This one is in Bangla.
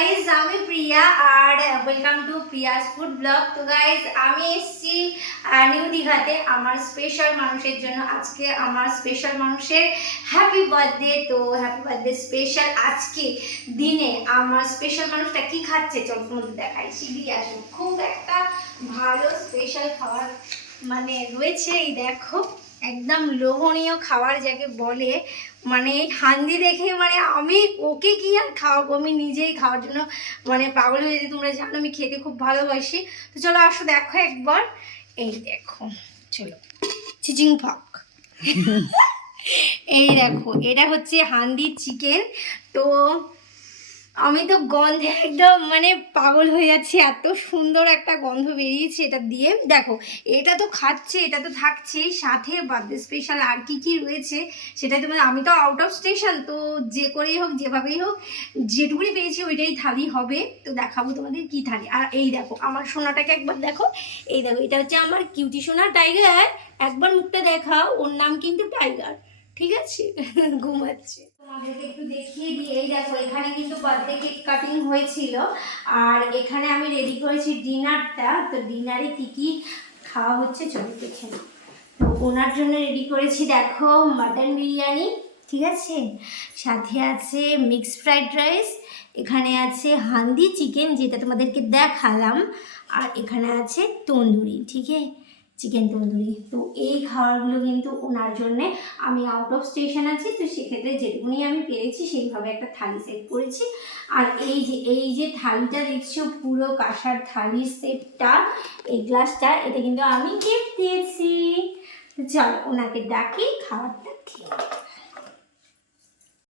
গাইজ, আমি প্রিয়া আর welcome to Priya's food blog. তো গাইজ, আমি এসেছি নিউ দীঘাতে আমার স্পেশাল মানুষের জন্য। আজকে আমার স্পেশাল মানুষের হ্যাপি বার্থডে। তো হ্যাপি বার্থডে স্পেশাল আজকে দিনে আমার স্পেশাল মানুষটা কি খাচ্ছে চল তোমাদের দেখাই। শিগগিরই আসুন। খুব একটা ভালো স্পেশাল খাবার মানে রয়েছে, এই দেখো একদম লোভনীয় খাবার যাকে বলে। মানে হান্ডি দেখে মানে আমি ওকে কি আর খাওয়াবো, আমি নিজেই খাওয়ার জন্য মানে পাগল হয়ে যেতে। তোমরা জানো আমি খেতে খুব ভালোবাসি। তো চলো আসো দেখো একবার। এই দেখো, চলো চিচিং ফক। এই দেখো, এটা হচ্ছে হান্ডি চিকেন। তো আমি তো গন্ধে একদম মানে পাগল হয়ে যাচ্ছি, এত সুন্দর একটা গন্ধ বেরিয়েছে এটা দিয়ে। দেখো এটা তো খাচ্ছে, এটা তো থাকছেই, সাথে বার্থডে স্পেশাল আর কি কি রয়েছে সেটা তো আমি তো আউট অফ স্টেশন, তো যে করেই হোক যেভাবেই হোক যেটুকুনি পেয়েছি ওইটাই থালি হবে। তো দেখাবো তোমাদের কি থালি। আর এই দেখো আমার সোনাটাকে একবার দেখো। এই দেখো, এটা হচ্ছে আমার কিউটি সোনা টাইগার। একবার মুখটা দেখাও, ওর নাম কিন্তু টাইগার, ঠিক আছে? ঘুমাচ্ছে। তোমাদেরকে একটু দেখিয়ে দিই। এই দেখো এখানে কিন্তু বার্থডে কেক কাটিং হয়েছিল, আর এখানে আমি রেডি করেছি ডিনারটা। তো ডিনারে কি কি খাওয়া হচ্ছে চলো দেখে নাও। তো ওনার জন্য রেডি করেছি দেখো মাটন বিরিয়ানি, ঠিক আছে, সাথে আছে মিক্সড ফ্রাইড রাইস, এখানে আছে হান্ডি চিকেন যেটা তোমাদেরকে দেখালাম, আর এখানে আছে তন্দুরি, ঠিক আছে, চিকেন তন্দুরি। তো এই খাবারগুলো কিন্তু ওনার জন্যে। আমি আউট অফ স্টেশন আছি, তো সেক্ষেত্রে যেটুকুনি আমি পেরেছি সেইভাবে একটা থালি সেট করেছি। আর এই যে থালিটা দেখছো পুরো কাঁসার থালির সেটটা, এই গ্লাসটা, এটা কিন্তু আমি গিফট দিয়েছি। চলো ওনাকে ডাকি খাবারটা খেয়ে।